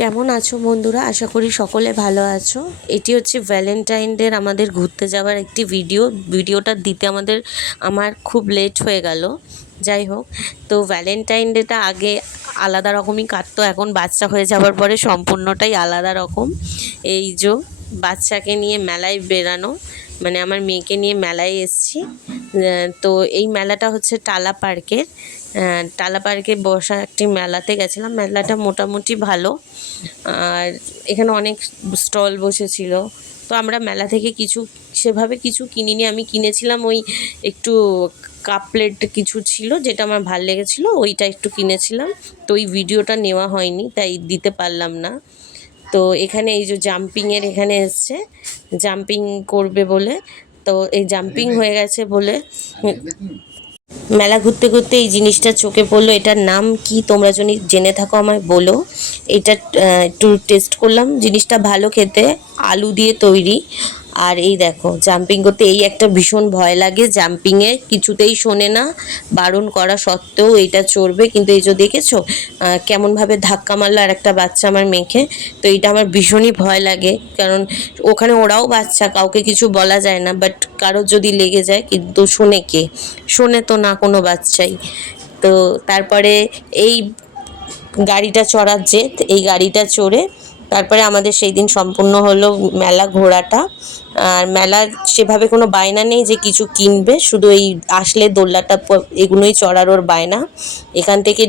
কেমন আছো বন্ধুরা? আশা করি সকলে ভালো আছো। এটি হচ্ছে ভ্যালেন্টাইন ডের আমাদের ঘুরতে যাওয়ার একটি ভিডিওটা দিতে আমার খুব লেট হয়ে গেল। যাই হোক, তো ভ্যালেন্টাইন ডেটা আগে আলাদা রকমই কাটতো, এখন বাচ্চা হয়ে যাওয়ার পরে সম্পূর্ণটাই আলাদা রকম। এই যে বাচ্চাকে নিয়ে মেলায় বেরানো, মানে আমার মেয়েকে নিয়ে মেলায় এসেছি। তো এই মেলাটা হচ্ছে টালা পার্কের। টালা পার্কে বসা একটি মেলাতে গেছিলাম। মেলাটা মোটামুটি ভালো, আর এখানে অনেক স্টল বসেছিল। তো আমরা মেলা থেকে সেভাবে কিছু কিনিনি। আমি কিনেছিলাম ওই একটু কাপ প্লেট কিছু ছিল, যেটা আমার ভাল লেগেছিলো, ওইটা একটু কিনেছিলাম। তো ওই ভিডিওটা নেওয়া হয়নি, তাই দিতে পারলাম না। তো এখানে এই যে জাম্পিংয়ের এখানে এসছে, জাম্পিং করবে বলে। তো এই জাম্পিং হয়ে গেছে বলে মেলা ঘুরতে ঘুরতে এই জিনিসটা চোখে পড়লো। এটার নাম কি তোমরা যদি জেনে থাকো আমায় বলো। এটা একটু টেস্ট করলাম, জিনিসটা ভালো খেতে, আলু দিয়ে তৈরি। আর এই দেখো জাম্পিং করতে, এই একটা ভীষণ ভয় লাগে জাম্পিংয়ে, কিছুতেই শোনে না, বারণ করা সত্ত্বেও এইটা চড়বে। কিন্তু এই যে দেখেছো কেমনভাবে ধাক্কা মারলো আর একটা বাচ্চা আমার মেয়েকে। তো এইটা আমার ভীষণই ভয় লাগে, কারণ ওখানে ওরাও বাচ্চা, কাউকে কিছু বলা যায় না, বাট কারোর যদি লেগে যায়, কিন্তু শোনে কে? শোনে তো না কোনো বাচ্চাই। তো তারপরে এই গাড়িটা চড়ার জেদ, এই গাড়িটা চড়ে তারপরে আমাদের সেই দিন সম্পূর্ণ হলো মেলা ঘোরাটা। আর মেলার সেভাবে কোনো বায়না নেই যে কিছু কিনবে, শুধু এই আসলে দোলনাটা এগুলোই চড়ার ওর বায়না। এখান থেকে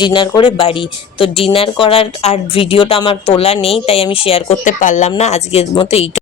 ডিনার করে বাড়ি। তো ডিনার করার আর ভিডিওটা আমার তোলা নেই, তাই আমি শেয়ার করতে পারলাম না। আজকের মতো এইটা।